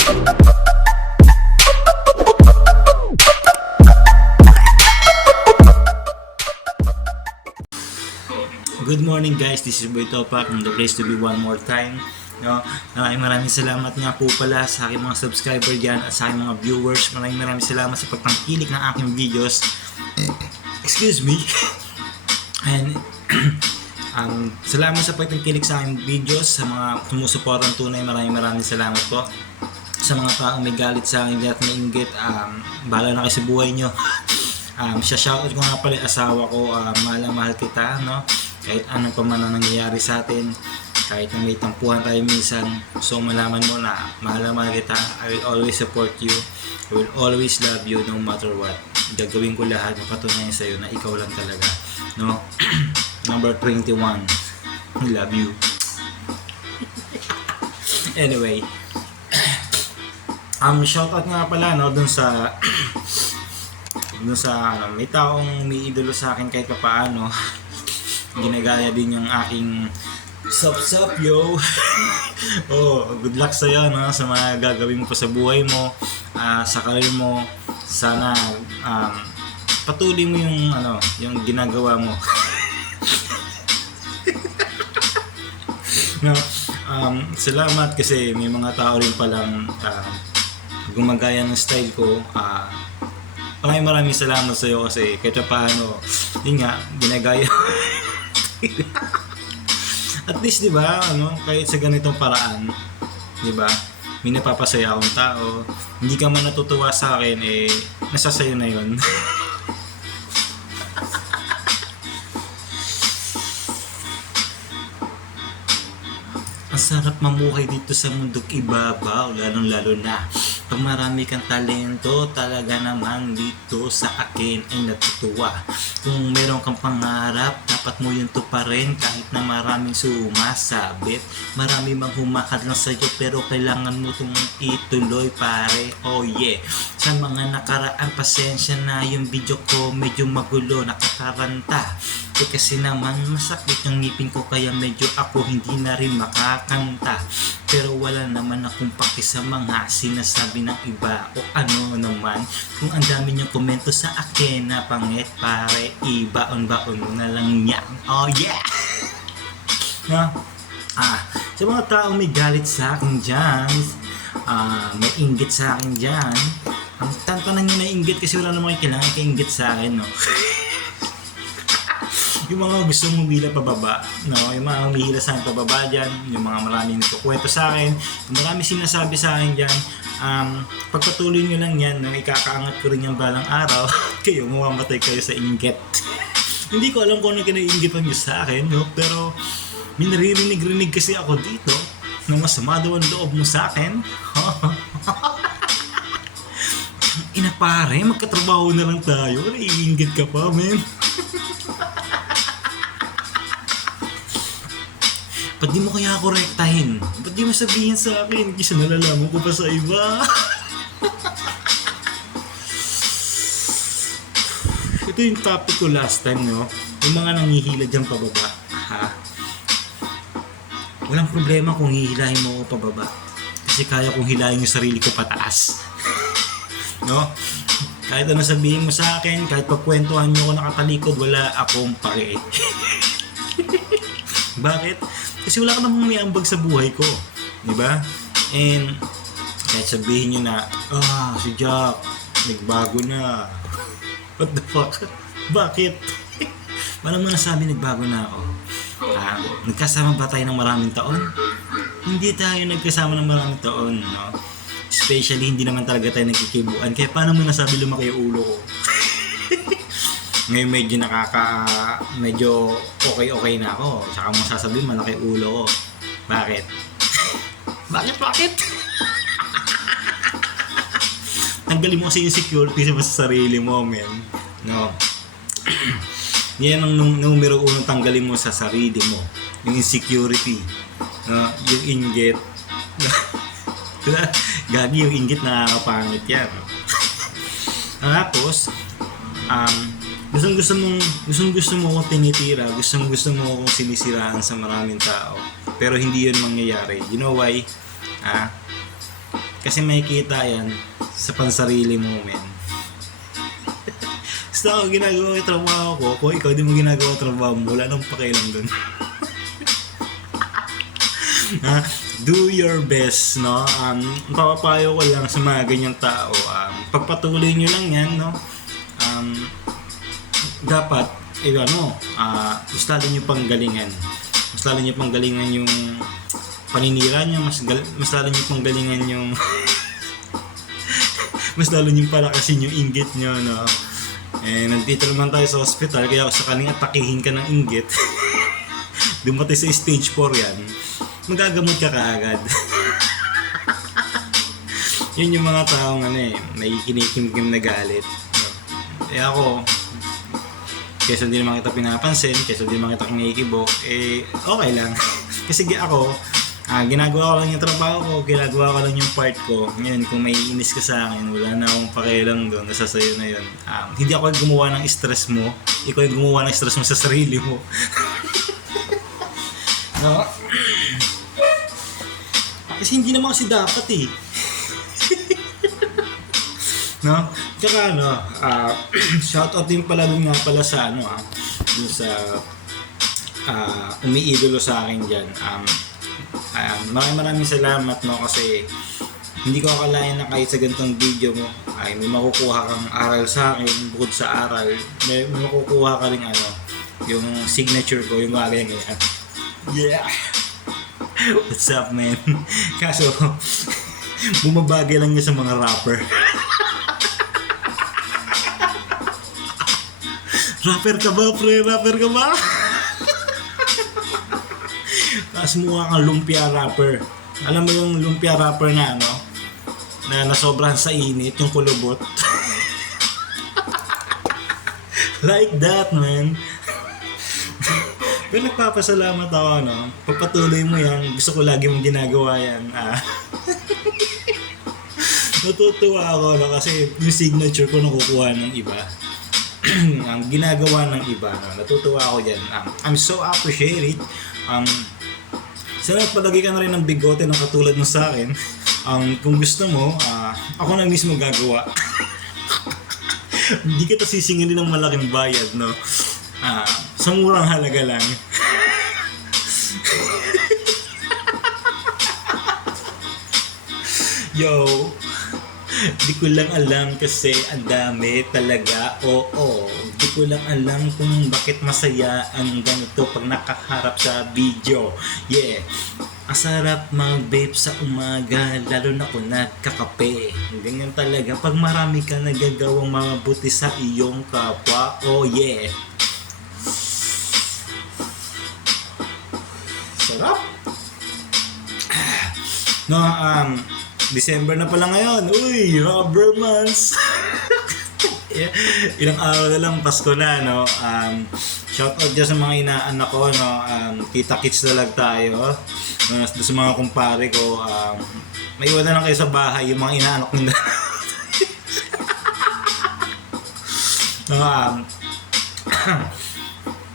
Good morning guys, this is Boy Topak from the place to be one more time. No, maraming salamat nga po pala sa aking mga subscriber dyan at sa aking mga viewers. Maraming salamat sa pagtangkilik ng aking videos. Excuse me. And salamat sa pagtangkilik sa aking videos, sa mga sumusuporang tunay. Maraming salamat po. Sa mga taong may galit sa akin at may inggit, bahala na kayo sa buhay nyo. Shoutout ko nga pala yung asawa ko, mahal na mahal kita, no? Kahit anong pa man ang nangyayari sa atin, kahit na may tampuhan tayo minsan, so malaman mo na mahal na mahal kita. I will always support you, I will always love you no matter what. Gagawin ko lahat na patunayan sa'yo na ikaw lang talaga, no? Number 21, I love you. Anyway, shoutout nga pala, no, dun sa may taong may idolo sa akin kahit paano. Ginagaya din yung aking sup yo. Oh, good luck sa iyo, no, sa mga gagawin mo pa sa buhay mo, sa career mo. Sana patuloy mo yung ginagawa mo. No, salamat kasi may mga tao rin palang gumagaya ng style ko. Maraming salamat sa iyo kasi kahit paano, yun nga, ginagaya. At least, 'di ba, kahit sa ganitong paraan, 'di ba? May napapasaya akong tao. Hindi ka man natutuwa sa akin, nasa sayo na 'yon. Ang sarap mamuhay dito sa mundong ibabaw, lalong-lalo na pag marami kang talento, talaga naman dito sa akin ay natutuwa. Kung meron kang pangarap, dapat mo yun tuparin kahit na maraming sumasabit. Marami mang humakad lang sa'yo pero kailangan mo itong ituloy, pare. Oh yeah. Sa mga nakaraan, pasensya na yung video ko medyo magulo, nakakaranta. Kasi naman masakit yung ngipin ko kaya medyo ako hindi na rin makakanta. Pero wala naman akong paki sa mga sinasabi ng iba o ano naman. Kung ang dami niyong komento sa akin na pangit, pare, ibaon-baon mo na lang yan. Oh yeah! No? Sa mga taong may galit sa akin dyan, may inggit sa akin dyan, ang tantanan nyo na inggit kasi wala naman kailangan ka-inggit sa akin, no? Yung mga gusto mong humila pababa, no? Yung mga humihila sa akin pababa dyan, yung mga maraming nagkukwento sa akin, yung maraming sinasabi sa akin dyan, pagpatuloy nyo lang yan, no? Ikakaangat ko rin yung balang araw, kayo, mamamatay kayo sa inggit. Hindi ko alam kung ano kinainggitan nyo sa akin, no? Pero may naririnig-rinig kasi ako dito, na masama daw ang loob mo sa akin. Ina pare, magkatrabaho na lang tayo, naiinggit ka pa, men. Ba't di mo kaya ako rektahin? Ba't di mo sabihin sa akin? Kasi nalalaman ko pa sa iba. Ito yung topic ko last time, no? Yung mga nanghihila dyan pababa. Walang problema kung hihilahin mo ako pababa. Kasi kaya kong hilahin yung sarili ko pataas. No? Kahit ano sabihin mo sa akin, kahit pagkwentuhan nyo ako nakatalikod, wala akong pake. Bakit? Kasi wala ka namang may ambag sa buhay ko, di ba? And kahit sabihin nyo na, si Jack, nagbago na. What the fuck? Bakit? Paano mo nasabi nagbago na ako? Nagkasama ba tayo ng maraming taon? Hindi tayo nagkasama ng maraming taon, no? Especially, hindi naman talaga tayo nagkikibuan. Kaya paano mo nasabi lumaki yung ulo ko? Ngayon medyo okay na ako. Tsaka mo sasabihin malaki ulo ko. Bakit? Bakit? Tanggalin mo kasi insecurity sa sarili mo, men. No? Yan ang numero 1, tanggalin mo sa sarili mo. Yung insecurity. No? Yung inggit. Gagi, yung inggit nakakapangit yan. Tapos, gusto mo akong tinitira, gusto mo akong sinisiraan sa maraming tao, pero hindi yun mangyayari. You know why? Kasi makikita yan sa pansarili mo, men. Basta ako ginagawa yung trabaho ko, kung ikaw di mo ginagawa yung trabaho mo, wala nang pakialam dun. Do your best, no? Papapayo ko lang sa mga ganyang tao, pagpatuloy nyo lang yan, no? Dapat, mas lalo nyo pang galingan. Mas lalo nyo pang galingan yung paninira nyo, mas lalo nyo pang galingan yung mas lalo nyo palakasin yung inggit nyo, no? Nandito naman tayo sa hospital, kaya sakaling atakihin ka ng inggit, dumatay sa stage 4 yan, magagamot ka kaagad. Yun yung mga taong may kinikim-kim na galit, no? Ako, kaysa hindi naman kita pinapansin, kaysa hindi naman kita kinikibok, okay lang. Kasi ako, ginagawa ko lang yung trabaho ko, ginagawa ko lang yung part ko. Ngayon, kung may inis ka sa akin, wala na akong pakialam doon, nasa sayo na yun. Hindi ako gumawa ng stress mo, ikaw yung gumawa ng stress mo sa sarili mo. No? Kasi hindi naman kasi dapat no? Tsaka shoutout din pala dun nga pala sa dun sa umiidolo sa akin dyan. Maraming salamat, no, kasi hindi ko akalain na kahit sa ganitong video mo ay may makukuha kang aral sa akin. Bukod sa aral, may makukuha ka rin yung signature ko, yung bagay ngayon. Yeah! What's up, man? Kaso bumabagay lang niya sa mga rapper. Rapper ka ba, pre? Rapper ka ba? Tapos mukha kang lumpia rapper. Alam mo yung lumpia rapper na na nasobrahan sa init, yung kulubot. Like that, man. Pero nagpapasalamat ako, pagpatuloy mo yan, gusto ko lagi mong ginagawa yan. Natutuwa ako, kasi yung signature ko nakukuha ng iba. Ang ginagawa ng iba, natutuwa ako dyan. I'm so appreciated. Sana palagi ka na rin ng bigote ng katulad mo sa akin. Kung gusto mo, ako na mismo gagawa. Hindi kita sisingilin ng malaking bayad, no? Sa murang halaga lang. Yo, di ko lang alam kasi ang dami talaga. Oo, di ko lang alam kung bakit masaya ang ganito pag nakaharap sa video. Yeah, ang sarap mag-vape sa umaga, lalo na kung nagkakape. Ganyan talaga pag marami ka nagagawang mabuti sa iyong kapwa. Oh yeah, sarap. No, December na pala ngayon. Uy, rubber months. Ilang araw na lang, Pasko na, no? Shoutout dyan sa mga inaanak ko, no? Kita-kits na lang tayo. Sa mga kumpare ko, may iwan na lang kayo sa bahay, yung mga inaanak nila.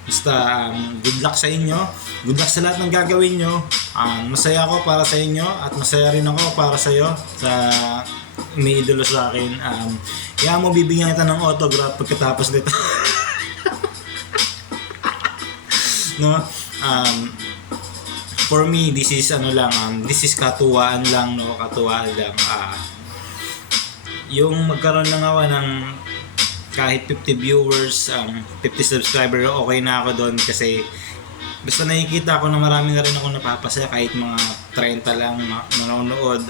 Basta, good luck sa inyo. Good luck sa lahat ng gagawin nyo. Masaya ako para sa inyo at masaya rin ako para sa iyo sa may idolo sa akin. Kaya mo bibigyan kita ng autograph pagkatapos nito. No? For me, this is this is katuwaan lang, no? Katuwaan lang. Yung magkaroon lang ako ng kahit 50 viewers, 50 subscriber, okay na ako doon kasi basta nakikita ko na marami na rin ako napapasaya kahit mga 30 lang nanonood.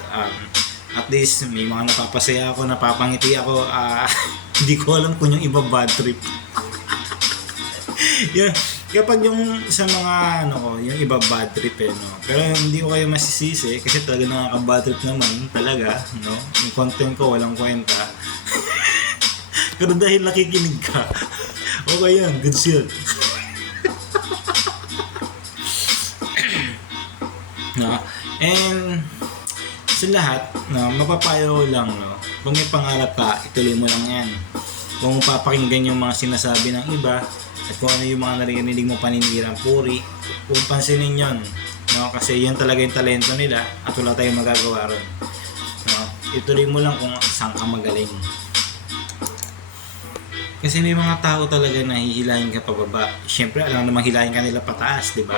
At least may mga napapasaya ako, napapangiti ako. Hindi ko alam kung yung iba bad trip. Yeah, kapag yung sa mga yung iba bad trip no. Pero hindi ko kayo masisisi kasi talaga nakaka-bad trip naman talaga, no. Yung content ko walang kwenta. Pero dahil nakikinig ka, okay yan, good shit. No? And sa lahat, mapapayo lang, no? Kung may pangarap ka, ituloy mo lang yan. Kung papakinggan yung mga sinasabi ng iba at kung ano yung mga narinig mo paninirang puri, kung pansinin yun, no? Kasi yan talaga yung talento nila at wala tayong magagawa ron, no? ituloy mo lang kung saan ka magaling. Kasi may mga tao talaga na hihilahin ka pababa. Siyempre, alam namang hilahin ka nila pataas, di ba?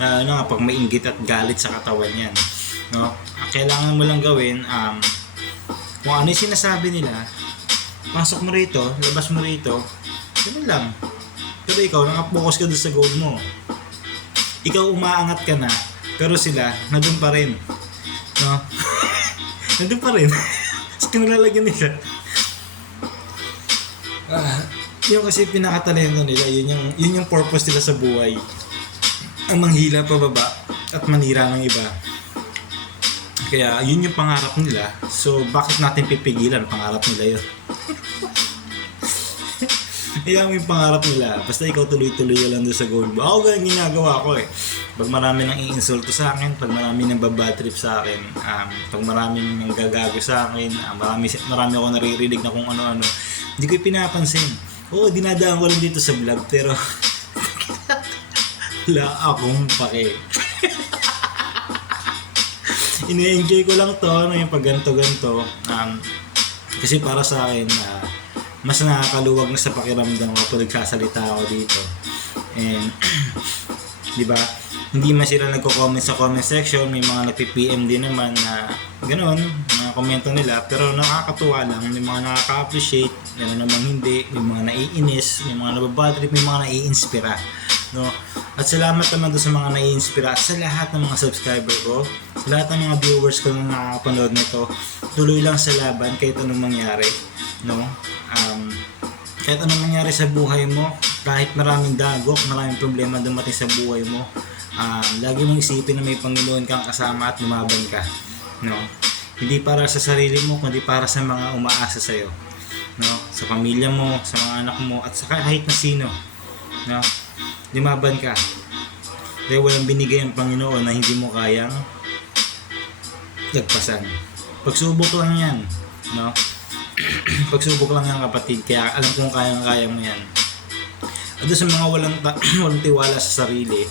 Na ano nga, pag may inggit at galit sa katawan yan. No? Kailangan mo lang gawin, kung ano yung sinasabi nila, pasok mo rito, labas mo rito, ganun lang. Pero ikaw, nakapokus ka doon sa goal mo. Ikaw umaangat ka na, pero sila, nandun pa rin. No? Nandun pa rin. Sa kinalalagyan nila. Yung kasi pinakatalento nila, yun yung purpose nila sa buhay. Ang manghila pababa at manira ng iba. Kaya yun yung pangarap nila. So bakit natin pipigilan pangarap nila yun? Kaya yung pangarap nila. Basta ikaw tuloy-tuloy lang doon sa goal mo. Ako ganyan ginagawa ko eh. Pag marami nang i-insulto sa akin, pag marami nang babad trip sa akin, pag maraming nang gagago sa akin, marami ako naririnig na kung ano-ano, hindi ko pinapansin. Oo, dinadaan ko lang dito sa vlog, pero wala akong pake. Ine-enjoy ko lang to, yung pag ganto-ganto. Kasi para sa akin, mas nakakaluwag na sa pakiramdam kapag nagsasalita ako dito. And, di ba, hindi man sila nagko-comment sa comment section, may mga nagpi-PM din naman na gano'n, mga komento nila, pero nakakatuwa lang, may mga nakaka-appreciate, meron namang hindi, may mga naiinis, may mga nababadrip, may mga naiinspira. No? At salamat naman doon sa mga naiinspira at sa lahat ng mga subscriber ko, sa lahat ng mga viewers ko na nakakapanood nito, tuloy lang sa laban kahit anong mangyari. No? Kahit anong mangyari sa buhay mo, kahit maraming dagok, maraming problema dumating sa buhay mo, lagi mong isipin na may Panginoon kang kasama at lumaban ka. No? Hindi para sa sarili mo, kundi para sa mga umaasa sa iyo. No? Sa pamilya mo, sa mga anak mo, at sa kahit na sino. No? Lumaban ka. Dahil walang binigay ang Panginoon na hindi mo kayang lagpasan. Pagsubok lang yan. No? Pagsubok lang yan, kapatid. Kaya alam kong kayang-kaya mo yan. At sa mga walang tiwala sa sarili,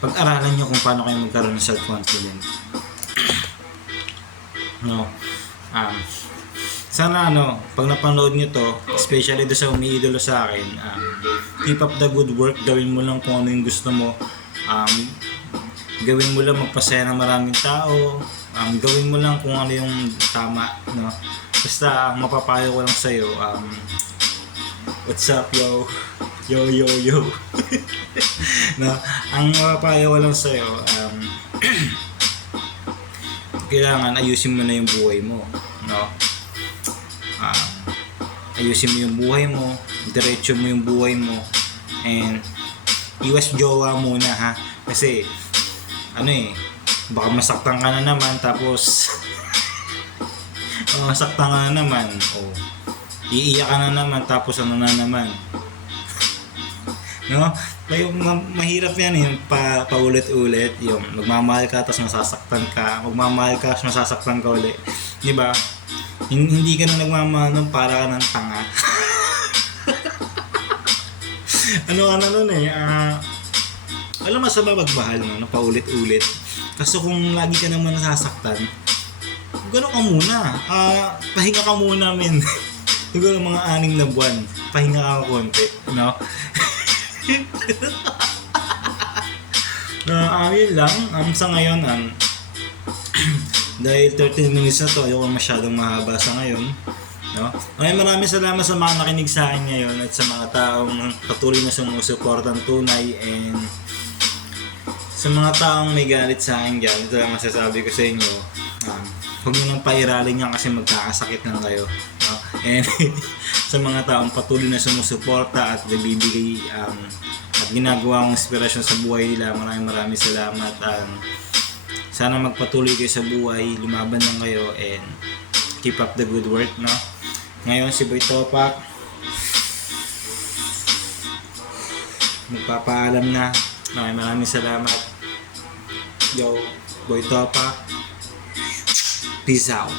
pag-aralan nyo kung paano kayo magkaroon ng self-confidence. No? Sana pag napanood nyo to, especially doon sa umiidolo sa akin, keep up the good work, gawin mo lang kung ano yung gusto mo, gawin mo lang magpasaya ng maraming tao, gawin mo lang kung ano yung tama, no? Basta mapapayo ko lang sa'yo, what's up yo? Yo yo yo. No, ang mapapayo ko lang sa'yo, kailangan ayusin mo na yung buhay mo, no? Ayusin mo yung buhay mo, diretso mo yung buhay mo, and iwas jowa muna ha, kasi baka masaktan ka na naman, tapos masaktan ka na naman, iiyak ka na naman, tapos ano na naman. No? Kaya mahirap yan yung paulit-ulit, yung magmamahal ka tapos masasaktan ka, magmamahal ka tapos masasaktan ka ulit, di ba? Hindi ka na nagmamahal nun, para ka ng tanga. Ano ka na nun alam masama magmahal, no? Paulit-ulit. Kaso kung lagi ka naman nasasaktan, gano'n ka muna, pahinga ka muna men. Siguro mga 6 na buwan, pahinga ka konti, no? Yun lang, sa ngayon, dahil 13 minutes na to, ayoko masyadong mahaba sa ngayon, no? Maraming salamat sa mga nakinig sa akin ngayon at sa mga taong patuloy na sumusuportang tunay, and sa mga taong may galit sa akin dyan, ito lang masasabi ko sa inyo, huwag nyo nang pairalin yan kasi magkakasakit lang kayo, no? And sa mga taong patuloy na sumusuporta at nagbibigay at ginagawa ng inspirasyon sa buhay nila, maraming salamat. Sana magpatuloy kayo sa buhay, lumaban lang kayo, and keep up the good work, no? Ngayon si Boy Topak magpapaalam na. Maraming salamat. Yo, Boy Topak, peace out.